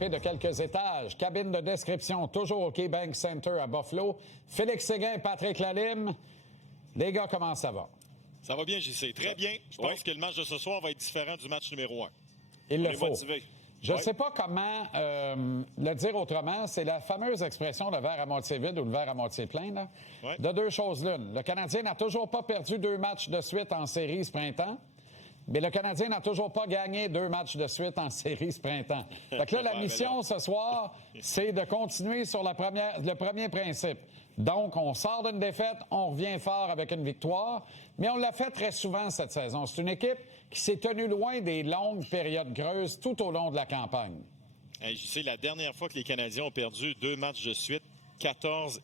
grimper de quelques étages. Cabine de description, toujours au KeyBank Center à Buffalo. Félix Séguin, Patrick Lalime. Les gars, comment ça va? Ça va bien, JC. Très bien. Je pense que le match de ce soir va être différent du match numéro 1. Il le faut. Motivé. Je ne sais pas comment le dire autrement. C'est la fameuse expression « le verre à moitié vide » ou « le verre à moitié plein ». Là. Ouais. De deux choses l'une. Le Canadien n'a toujours pas perdu 2 matchs de suite en série ce printemps. Mais le Canadien n'a toujours pas gagné 2 matchs de suite en série ce printemps. Fait que là, la mission ce soir, c'est de continuer sur le premier principe. Donc, on sort d'une défaite, on revient fort avec une victoire, mais on l'a fait très souvent cette saison. C'est une équipe qui s'est tenue loin des longues périodes creuses tout au long de la campagne. Hey, je sais, la dernière fois que les Canadiens ont perdu 2 matchs de suite, 14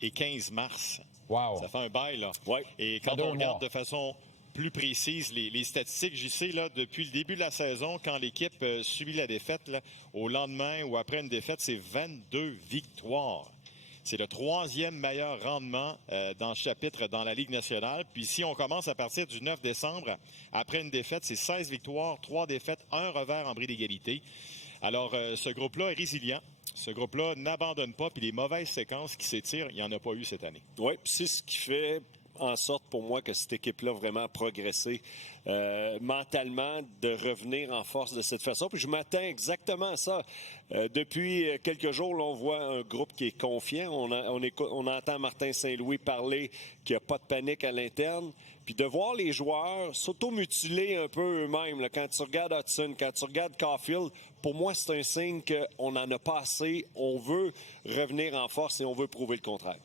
et 15 mars. Wow. Ça fait un bail, là. Ouais. Et quand on regarde de façon plus précise les statistiques, j'y sais, là, depuis le début de la saison, quand l'équipe subit la défaite, là, au lendemain ou après une défaite, c'est 22 victoires. C'est le 3e meilleur rendement dans le chapitre dans la Ligue nationale. Puis si on commence à partir du 9 décembre, après une défaite, c'est 16 victoires, 3 défaites, 1 revers en bris d'égalité. Alors, ce groupe-là est résilient. Ce groupe-là n'abandonne pas. Puis les mauvaises séquences qui s'étirent, il n'y en a pas eu cette année. Oui, puis c'est ce qui fait en sorte pour moi que cette équipe-là vraiment a progressé mentalement, de revenir en force de cette façon. Puis je m'attends exactement à ça. Depuis quelques jours, là, on voit un groupe qui est confiant. On entend Martin Saint-Louis parler qu'il n'y a pas de panique à l'interne. Puis de voir les joueurs s'automutiler un peu eux-mêmes. Là, quand tu regardes Hudson, quand tu regardes Caulfield, pour moi, c'est un signe qu'on n'en a pas assez. On veut revenir en force et on veut prouver le contraire.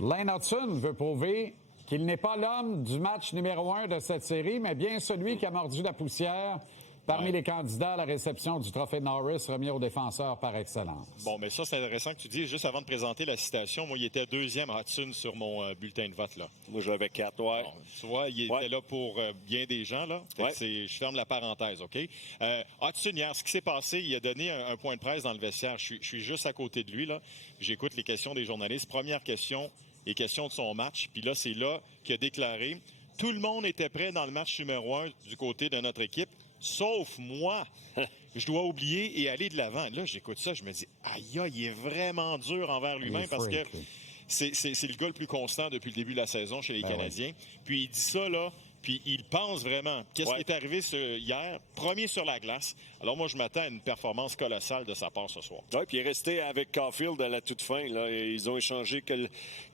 Lane Hudson veut prouver qu'il n'est pas l'homme du match numéro 1 de cette série, mais bien celui qui a mordu la poussière parmi les candidats à la réception du trophée Norris remis aux défenseurs par excellence. Bon, mais ça, c'est intéressant que tu dis. Juste avant de présenter la citation, moi, il était 2e Hudson sur mon bulletin de vote, là. Moi, j'avais 4, ouais. Bon, tu vois, il était là pour bien des gens, là. Je ferme la parenthèse, OK? Hudson, hier, ce qui s'est passé, il a donné un point de presse dans le vestiaire. Je suis juste à côté de lui, là. J'écoute les questions des journalistes. Première question, les questions de son match. Puis là, c'est là qu'il a déclaré « Tout le monde était prêt dans le match numéro 1 du côté de notre équipe, sauf moi. Je dois oublier et aller de l'avant. » Là, j'écoute ça, je me dis « Aïe, il est vraiment dur envers lui-même parce que c'est le gars le plus constant depuis le début de la saison chez les Canadiens. » Puis il dit ça, là, puis il pense vraiment. Qu'est-ce qui est arrivé hier? Premier sur la glace. Alors moi, je m'attends à une performance colossale de sa part ce soir. Oui, puis il est resté avec Caulfield à la toute fin. Là. Ils ont échangé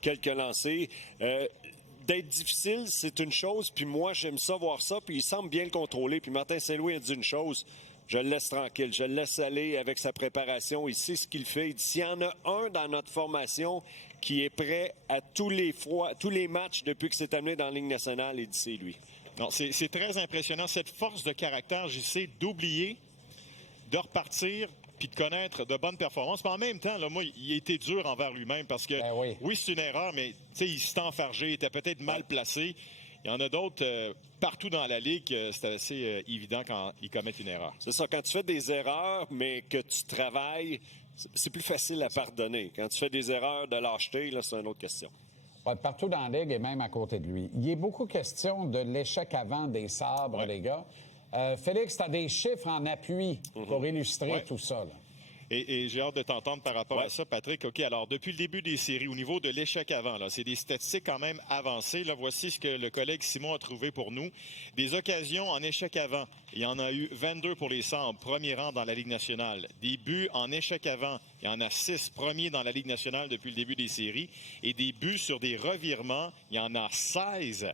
quelques lancers. D'être difficile, c'est une chose, puis moi, j'aime ça, voir ça, puis il semble bien le contrôler. Puis Martin Saint-Louis a dit une chose, je le laisse tranquille, je le laisse aller avec sa préparation, il sait ce qu'il fait. Il dit, s'il y en a un dans notre formation qui est prêt à tous les matchs depuis que c'est amené dans la Ligue nationale, il dit, c'est lui. Non, c'est très impressionnant, cette force de caractère, j'essaie d'oublier, de repartir, puis de connaître de bonnes performances. Mais en même temps, là, moi, il a été dur envers lui-même parce que, oui, c'est une erreur, mais il s'est enfargé, il était peut-être mal placé. Il y en a d'autres partout dans la Ligue, c'est assez évident quand ils commettent une erreur. C'est ça, quand tu fais des erreurs, mais que tu travailles, c'est plus facile à pardonner. Quand tu fais des erreurs de lâcheté, là, c'est une autre question. Ouais, partout dans la Ligue et même à côté de lui. Il est beaucoup question de l'échec avant des sabres, les gars. Félix, tu as des chiffres en appui pour illustrer tout ça, là. Et j'ai hâte de t'entendre par rapport à ça, Patrick. OK, alors, depuis le début des séries, au niveau de l'échec avant, là, c'est des statistiques quand même avancées. Là, voici ce que le collègue Simon a trouvé pour nous. Des occasions en échec avant. Il y en a eu 22 pour les Sabres, premier rang dans la Ligue nationale. Des buts en échec avant. Il y en a 6 premiers dans la Ligue nationale depuis le début des séries. Et des buts sur des revirements, il y en a 16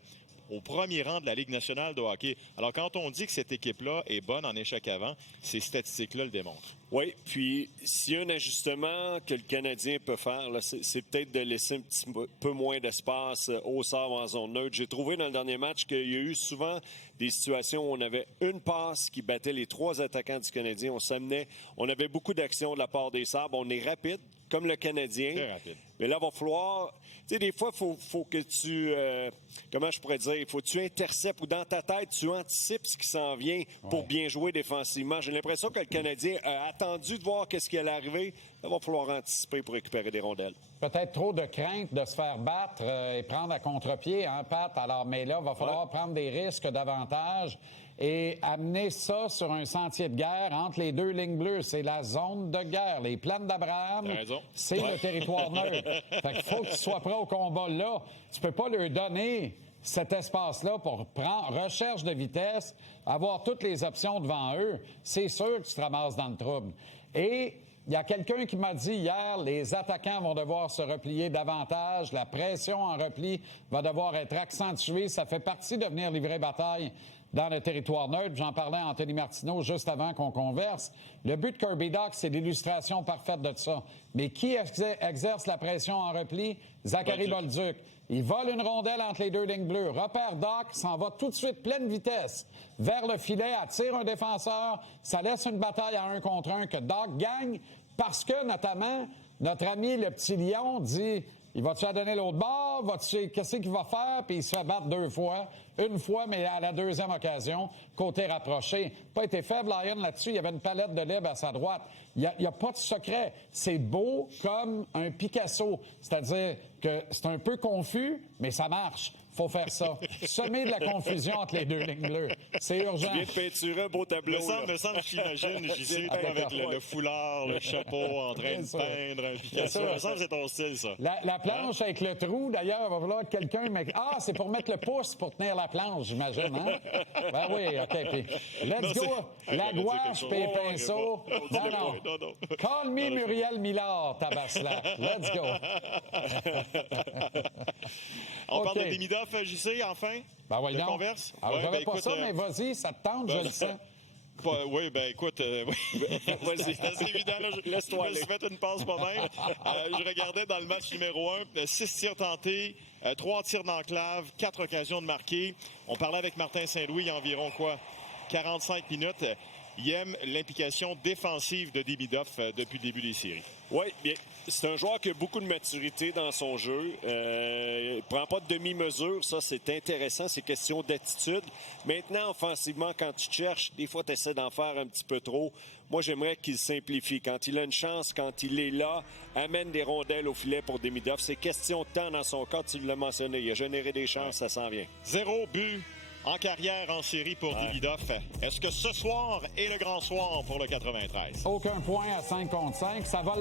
au premier rang de la Ligue nationale de hockey. Alors, quand on dit que cette équipe-là est bonne en échec avant, ces statistiques-là le démontrent. Oui, puis s'il y a un ajustement que le Canadien peut faire, là, c'est peut-être de laisser un petit peu moins d'espace au Sabres en zone neutre. J'ai trouvé dans le dernier match qu'il y a eu souvent des situations où on avait une passe qui battait les 3 attaquants du Canadien. On s'amenait, on avait beaucoup d'actions de la part des Sabres. On est rapide, comme le Canadien. Très rapide. Mais là, il va falloir... Tu sais, des fois, il faut que tu... comment je pourrais dire? Il faut que tu interceptes ou dans ta tête, tu anticipes ce qui s'en vient pour bien jouer défensivement. J'ai l'impression que le Canadien a attendu de voir qu'est-ce qui allait arriver. Là, il va falloir anticiper pour récupérer des rondelles. Peut-être trop de crainte de se faire battre et prendre à contre-pied, hein, Pat? Alors, mais là, il va falloir prendre des risques davantage. et amener ça sur un sentier de guerre entre les deux lignes bleues. C'est la zone de guerre. Les plaines d'Abraham, c'est le territoire neutre. Fait qu'il faut qu'ils soient prêts au combat là. Tu peux pas leur donner cet espace-là pour prendre recherche de vitesse, avoir toutes les options devant eux. C'est sûr que tu te ramasses dans le trouble. Et il y a quelqu'un qui m'a dit hier, les attaquants vont devoir se replier davantage, la pression en repli va devoir être accentuée. Ça fait partie de venir livrer bataille dans le territoire neutre. J'en parlais à Anthony Martineau juste avant qu'on converse. Le but de Kirby Dach, c'est l'illustration parfaite de ça. Mais qui exerce la pression en repli? Zachary Bolduc. Il vole une rondelle entre les deux lignes bleues. Repère Dach, s'en va tout de suite pleine vitesse vers le filet, attire un défenseur. Ça laisse une bataille à 1 contre 1 que Dach gagne parce que, notamment, notre ami le petit lion dit... Il va-tu la donner l'autre bord? Qu'est-ce qu'il va faire? Puis il se fait battre 2 fois. Une fois, mais à la deuxième occasion, côté rapproché. Pas été faible, Lion, là-dessus. Il y avait une palette de libre à sa droite. Il n'y a pas de secret. C'est beau comme un Picasso. C'est-à-dire que c'est un peu confus, mais ça marche. Faut faire ça. Semer de la confusion entre les deux lignes bleues. C'est urgent. Je viens de peinturer un beau tableau. Me semble que j'imagine, j'y suis avec le foulard, le chapeau, en train de peindre un Picasso. Me semble que c'est ton style, ça. La planche avec le trou, d'ailleurs, il va falloir que quelqu'un... Ah, c'est pour mettre le pouce pour tenir la planche, j'imagine, hein? Ben oui, OK. Puis, let's go. La gouache puis les pinceaux. Non. Call me Muriel Millard, Tabasla. Let's go. On parle de Demidov, JC, enfin? Ben oui, on converse? Alors, j'avais pas ça, mais vas-y, ça te tente, je le sens. Oui, bien, écoute, c'est assez évident. Là, laisse-toi aller. Je me suis fait une passe moi-même. Je regardais dans le match numéro 1, 6 tirs tentés, 3 tirs d'enclave, 4 occasions de marquer. On parlait avec Martin Saint-Louis il y a environ, 45 minutes. Il aime l'implication défensive de Demidov depuis le début des séries. Oui, bien. C'est un joueur qui a beaucoup de maturité dans son jeu. Il ne prend pas de demi-mesure. Ça, c'est intéressant. C'est question d'attitude. Maintenant, offensivement, quand tu cherches, des fois, tu essaies d'en faire un petit peu trop. Moi, j'aimerais qu'il simplifie. Quand il a une chance, quand il est là, amène des rondelles au filet pour Demidov. C'est question de temps dans son cas. Tu l'as mentionné. Il a généré des chances. Ça s'en vient. 0 but en carrière en série pour Demidov. Est-ce que ce soir est le grand soir pour le 93? Aucun point à 5 contre 5. Ça va